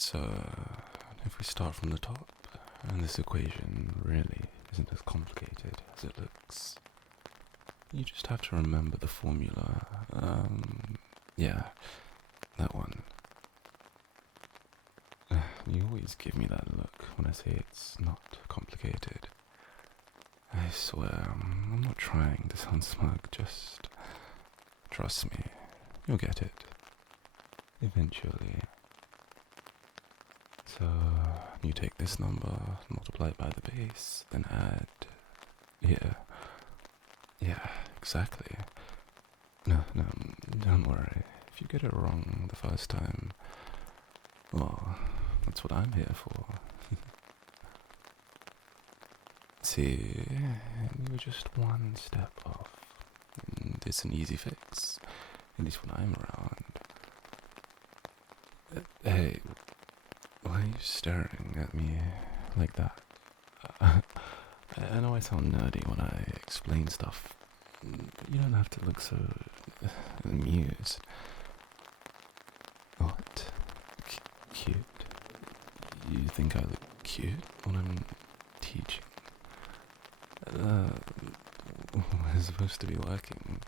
So, if we start from the top, and this equation really isn't as complicated as it looks, you just have to remember the formula. Yeah, that one. You always give me that look when I say it's not complicated. I swear, I'm not trying to sound smug, just trust me, you'll get it. Eventually. So, you take this number, multiply it by the base, then add here. Yeah, exactly. No, don't worry. If you get it wrong the first time, well, that's what I'm here for. See, you were just one step off. It's an easy fix, at least when I'm around. Hey, why are you staring at me like that? I know I sound nerdy when I explain stuff. You don't have to look so amused. What? Cute? You think I look cute when I'm teaching? We're supposed to be working,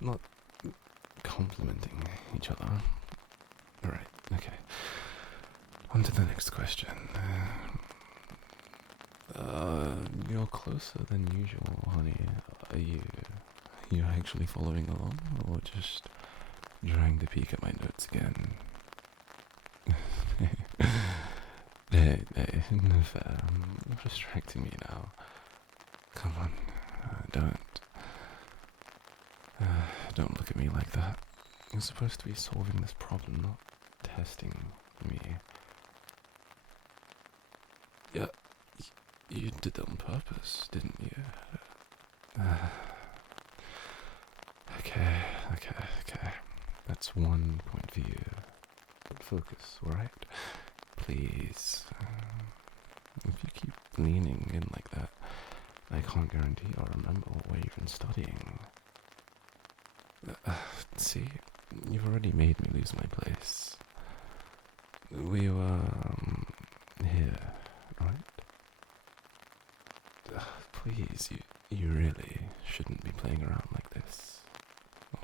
not complimenting each other. Right, okay. On to the next question. You're closer than usual, honey. Are you actually following along, or just trying to peek at my notes again? Hey, no fair. You're distracting me now. Come on, don't look at me like that. You're supposed to be solving this problem, not testing me. Yeah, you did that on purpose, didn't you? Okay. That's one point for you. Focus, alright? Please. If you keep leaning in like that, I can't guarantee I'll remember what you've been studying. See, you've already made me lose my place. We were, here, right? Please, you really shouldn't be playing around like this.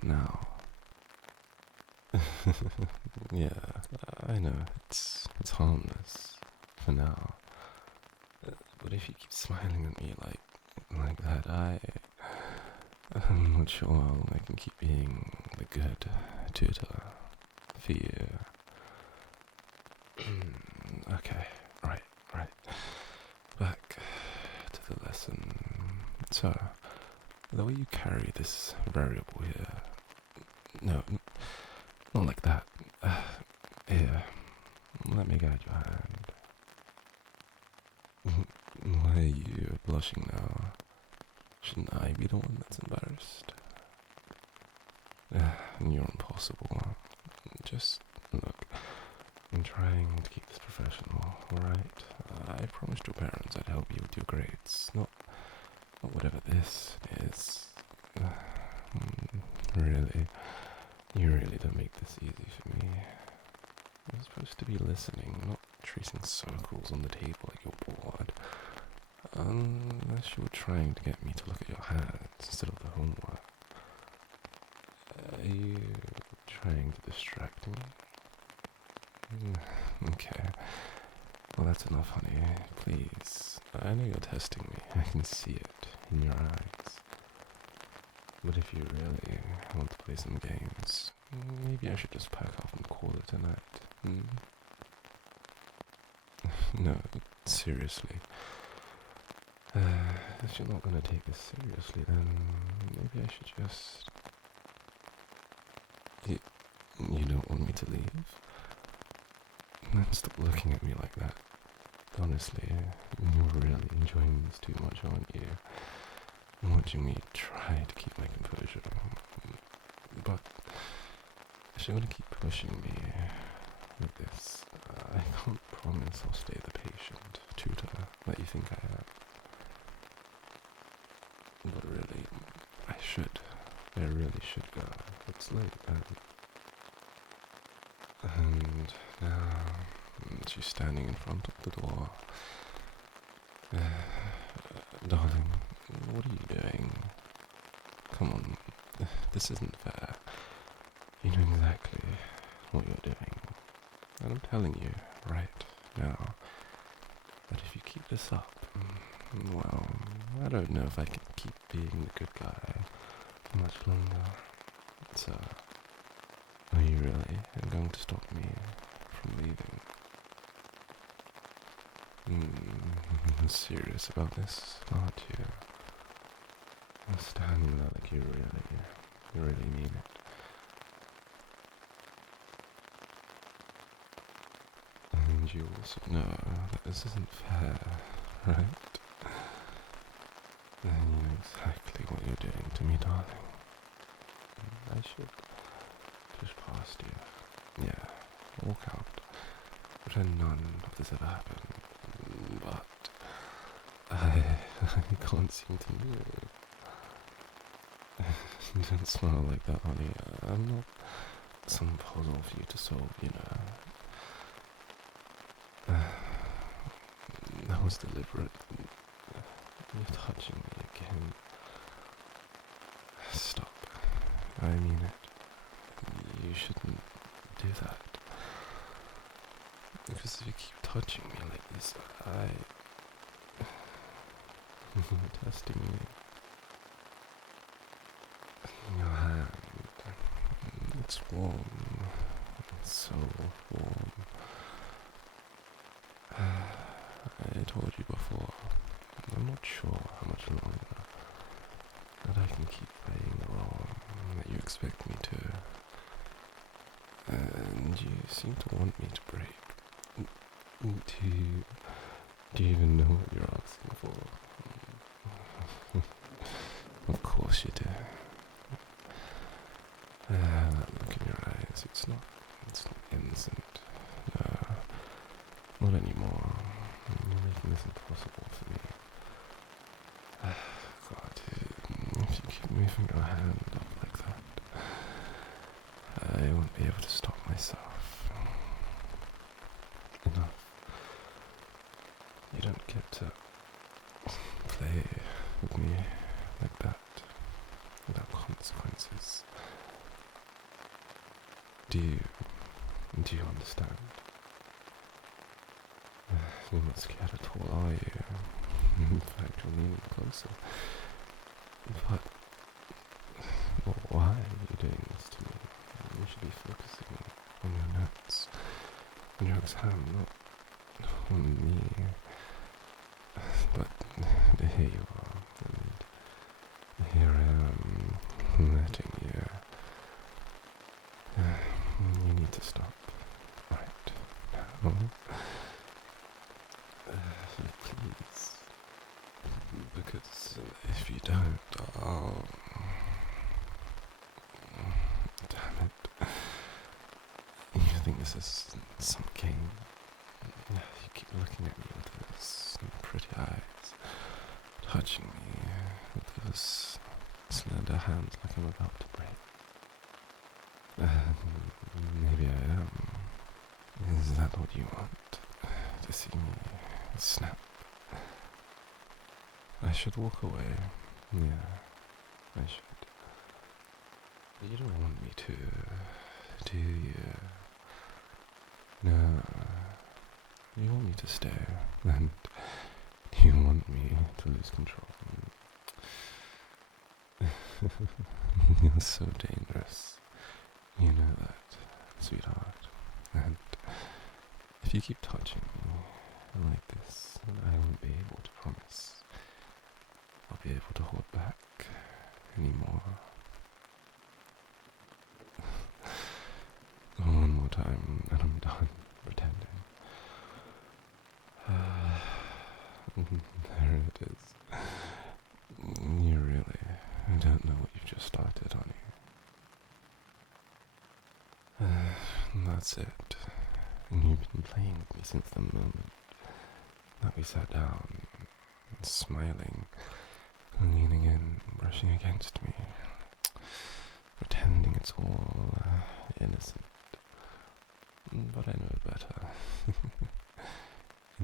Now. Yeah, I know, it's harmless, for now. But if you keep smiling at me like that, I'm not sure I can keep being the good tutor for you. Okay, right. Back to the lesson. So, the way you carry this variable here... No, not like that. Here, let me guide your hand. Why are you blushing now? Shouldn't I be the one that's embarrassed? You're impossible. Just look. I'm trying to keep this professional, alright? I promised your parents I'd help you with your grades, not whatever this is. Really, you really don't make this easy for me. You're supposed to be listening, not tracing circles on the table like you're bored. Unless you were trying to get me to look at your hands instead of the homework. Are you trying to distract me? Okay. Well, that's enough, honey. Please. I know you're testing me. I can see it in your eyes. But if you really want to play some games, maybe I should just pack off and call it a night. No, seriously. If you're not going to take this seriously, then maybe I should just... You don't want me to leave? Then stop looking at me like that. Honestly, you're really enjoying this too much, aren't you? Watching me try to keep my composure. But if you're going to keep pushing me with this, I can't promise I'll stay the patient tutor that you think I am. But really, I really should go. It's late, and now She's standing in front of the door. Darling, what are you doing? Come on, this isn't fair. You know exactly what you're doing. And I'm telling you, right now, that if you keep this up, well, I don't know if I can keep being the good guy for much longer. So, are you really going to stop me from leaving? You're serious about this, aren't you? You're standing there like you really mean it. And you also know that this isn't fair, right? Then you know exactly what you're doing to me, darling. I should push past you. Yeah, walk out. Pretend none of this ever happened. But I can't seem to move. Don't smile like that, honey. I'm not some puzzle for you to solve, you know. That was deliberate. You're touching me again. Stop. I mean it. You shouldn't do that. Because if you keep touching me like this, you're testing me. Your hand, it's warm. It's so warm. I told you before, I'm not sure how much longer that I can keep playing the role that you expect me to. And you seem to want me to break. Do you even know what you're asking for? Of course you do. That look in your eyes, it's not innocent. No, not anymore. You're making this impossible for me. God, if you keep moving your hand up like that, I won't be able to stop myself. Enough. You don't get to play with me like that without consequences. Do you understand? You're not scared at all, are you? In fact, you're leaning closer. But why are you doing this to me? You should be focusing on your notes, on your exam, not on me. But here you are, and here I am, letting you. You need to stop right now. Please. Because if you don't, I'll... Damn it. You think this is some game? You keep looking at me with those pretty eyes, touching me with those slender hands like I'm about to break. Maybe I am. Is that what you want? To see me snap? I should walk away. Yeah, I should. But you don't want me to, do you? No. You want me to stay, and you want me to lose control. You're so dangerous. You know that, sweetheart. And if you keep touching me like this, I won't be able to promise I'll be able to hold back anymore. One more time, and I'm done pretending. There it is. You really don't know what you've just started, honey. That's it. And you've been playing with me since the moment that we sat down, smiling, leaning in, brushing against me, pretending it's all innocent. But I know better.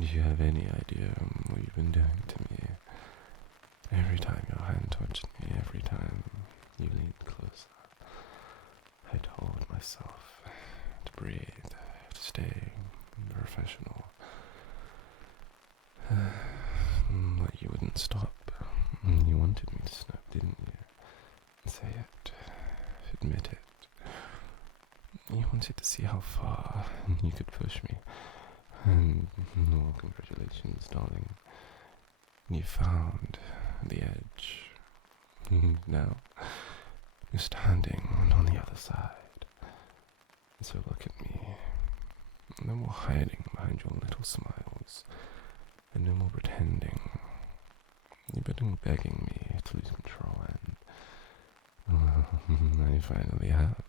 Do you have any idea what you've been doing to me? Every time your hand touched me, every time you leaned closer, I told myself to breathe, to stay professional. But you wouldn't stop. You wanted me to snap, didn't you? Say it. Admit it. You wanted to see how far you could push me. And, oh, congratulations, darling. You found the edge. Now, you're standing on the other side. So look at me. No more hiding behind your little smiles. And no more pretending. You've been begging me to lose control, and I finally have.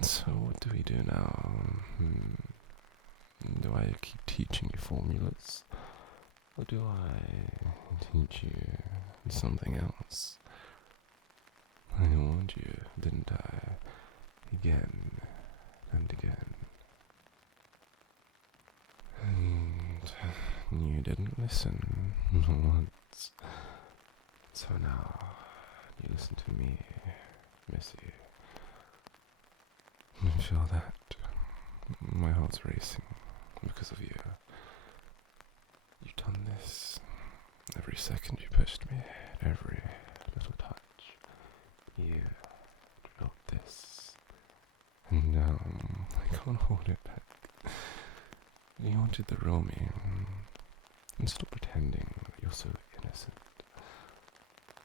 So what do we do now? Do I keep teaching you formulas? Or do I teach you something else? I warned you, didn't I? Again and again. And you didn't listen once. So now you listen to me, Missy. You feel that? My heart's racing because of you. You've done this. Every second you pushed me, every little touch. You drilled this. And now I can't hold it back. You wanted the real me. And stop pretending that you're so innocent.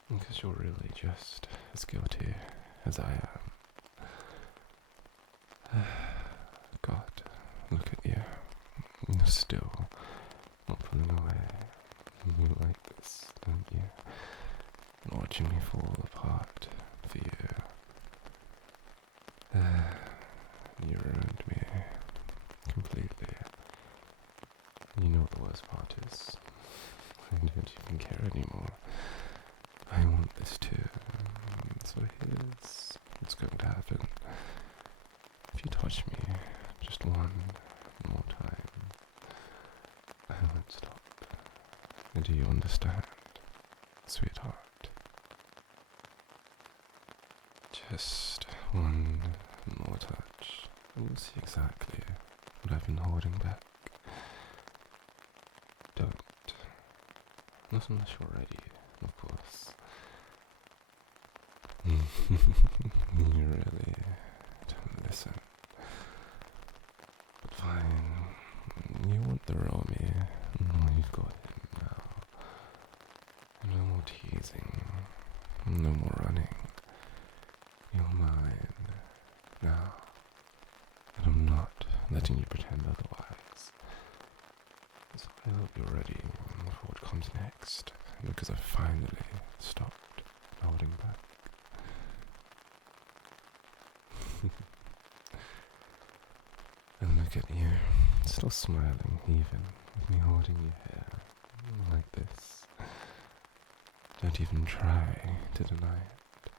Because you're really just as guilty as I am. God, look at you. You're still not pulling away. You like this, don't you? Watching me fall apart for you. You ruined me completely. You know what the worst part is? I don't even care anymore. I want this too. So here's what's going to happen. If you touch me just one more time, I won't stop. Do you understand, sweetheart? Just one more touch, and you'll see exactly what I've been holding back. Don't. Not unless you're ready, of course. You really don't listen. But fine. You want the raw me. You've got him now. No more teasing. No more running. You're mine now. And I'm not letting you pretend otherwise. So I hope you're ready for what comes next. Because I've finally stopped holding back. And look at you, still smiling even with me holding your hair like this. Don't even try to deny it.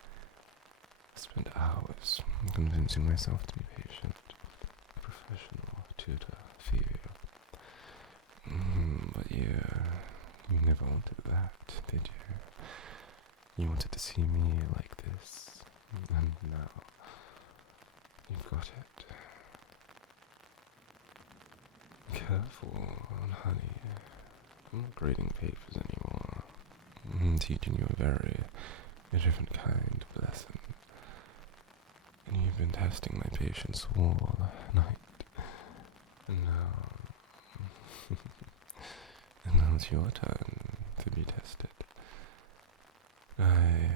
I spent hours convincing myself to be patient, a professional tutor for you. But you never wanted that, did you? You wanted to see me like this, and now you've got it. Careful, honey. I'm not grading papers anymore. I'm teaching you a very different kind of lesson. And you've been testing my patience all night. And now... and now it's your turn to be tested. I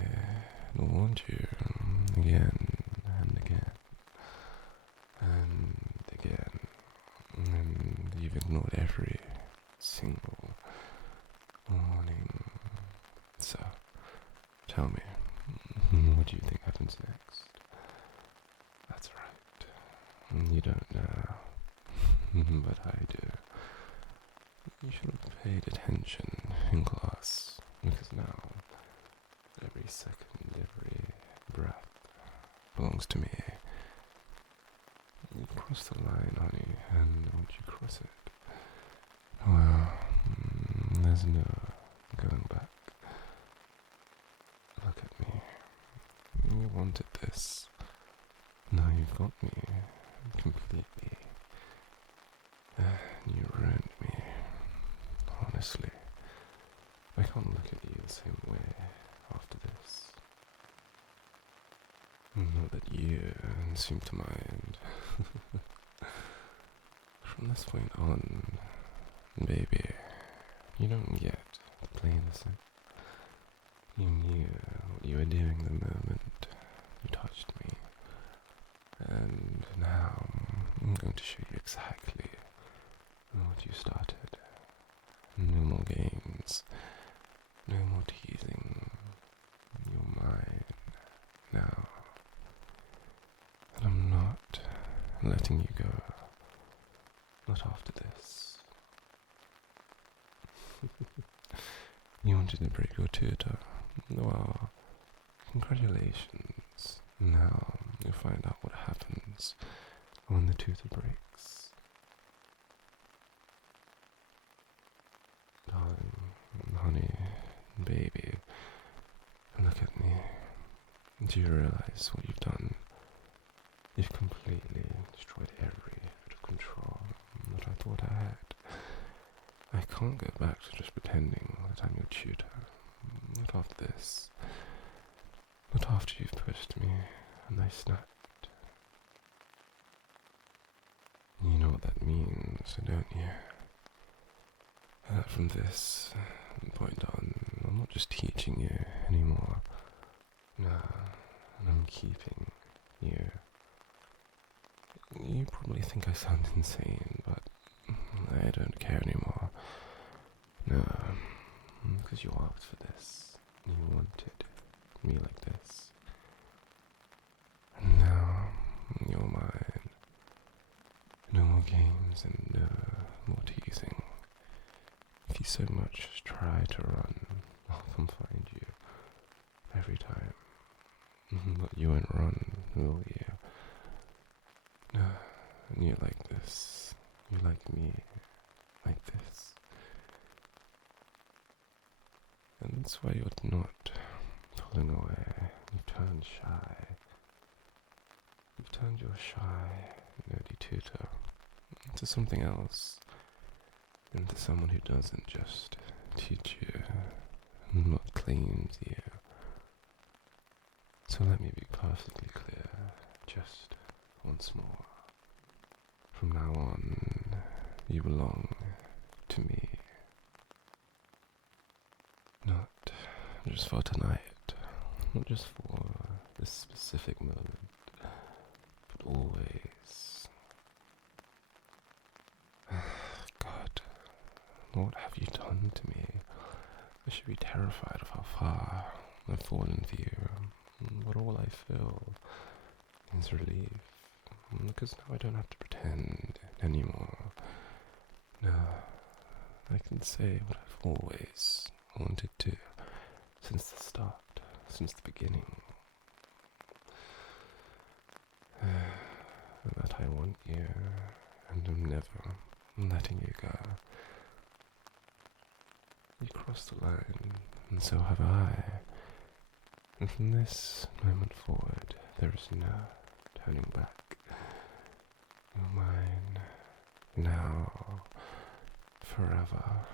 warned you again and again. And again. And you've ignored every single warning. So, tell me, what do you think happens next? That's right. You don't know, but I do. You should have paid attention in class, because now, every second, every breath belongs to me. You've crossed the line, honey, and once you cross it, There's no going back. Look at me. You wanted this. Now you've got me completely. You ruined me. Honestly, I can't look at you the same way after this. Not that you seem to mind. From this point on, baby, you don't get to play innocent. You knew what you were doing the moment you touched me. And now I'm going to show you exactly what you started. No more games. No more teasing. You're mine now. And I'm not letting you go. Not after this. You wanted to break your tutor. Well, congratulations. Now you'll find out what happens when the tutor breaks. Darling, honey, baby, look at me. Do you realize what you've done? You've completely destroyed every bit of control that I thought I had. I can't go back to just pretending that I'm your tutor. Not after this. Not after you've pushed me and I snapped. You know what that means, don't you? From this point on, I'm not just teaching you anymore. No, I'm keeping you. You probably think I sound insane, but I don't care anymore. No, because you asked for this. You wanted me like this. And now, you're mine. No more games and no more teasing. If you so much as try to run, I'll come find you. Every time. But you won't run, will you? No, you like this. You like me. Like this. And that's why you're not pulling away. You've turned shy. You've turned your shy, nerdy tutor into something else. Into someone who doesn't just teach you, but claims you. So let me be perfectly clear, just once more. From now on, you belong to me. Not just for tonight, not just for this specific moment, but always. God, what have you done to me? I should be terrified of how far I've fallen for you, but all I feel is relief, because now I don't have to pretend anymore. Now I can say what I've always wanted to, since the start, since the beginning. That I want you, and I'm never letting you go. You crossed the line, and so have I. And from this moment forward, there is no turning back. You're mine, now, forever.